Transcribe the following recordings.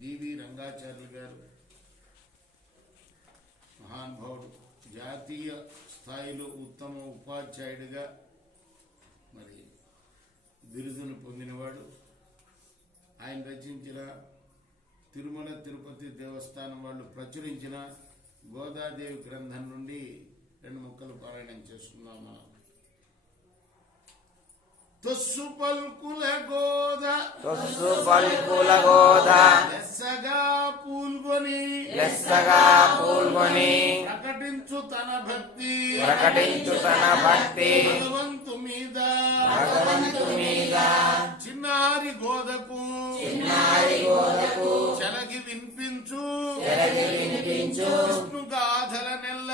డివి రంగాచార్యులు గారు మహానుభావుడు, జాతీయ స్థాయిలో ఉత్తమ ఉపాధ్యాయుడిగా మరి బిరుదును పొందినవాడు. ఆయన రచించిన తిరుమల తిరుపతి దేవస్థానం వాళ్ళు ప్రచురించిన గోదాదేవి గ్రంథం నుండి 2 ముక్కలు పారాయణం చేసుకుందాం మనం. తొస్సు పల్కుల గోద లెస్సగా పూల్గొని ప్రకటించు తన భక్తి భగవంతు మీద చిన్నారి గోదకు చలగి వినిపించు విష్ణు గాథల నెల్ల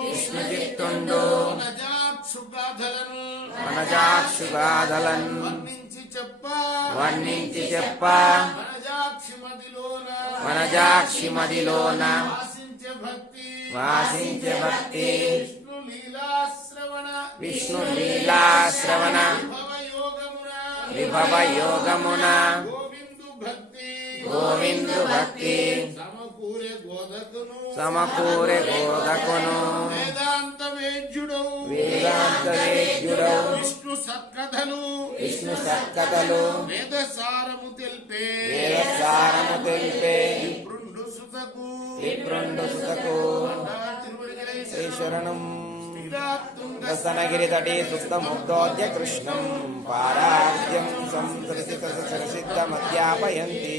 విష్ణు చిత్తుండు మనజాక్షు గాథలను వర్ణించి చెప్ప మనజాక్షి మదిలోన వాసించే భక్తి విష్ణు లీలాశ్రవణ విభవ యోగమున గోవిందు భక్తి సమకూరె గోదకును వేదాంత వేద్యుడౌ విష్ణు సత్కథలు వేద సారము తెలిపే విప్రుండు సుతకు శరణం రసనగిరితటే సుప్తముగ్ధోద్య కృష్ణం పారాద్యం సంసిద్ధమధ్యాపయంతి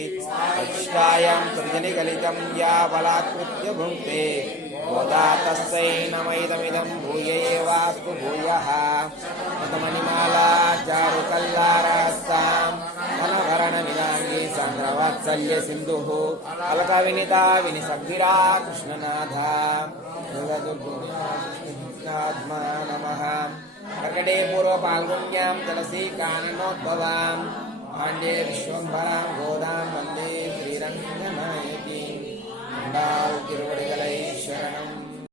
అష్టాయాం సృజనికలితం యా బలాకృత్య భుంక్తే గోదా తస్సై నమైదమిదం భూయేవాస్తు భూయః మతమణిమాలా చారుకల్లారాస్తాం ఘనభరణ వినాంగి సంద్రవాత్సల్య సింధుః అలక వినితా వినిసగ్గిరా కృష్ణనాథ ఆత్మా నమః. కర్కటే పూర్వ పాల్గొన్యాం తులసీ కాననోద్భవాం పాండే విశ్వంభరాం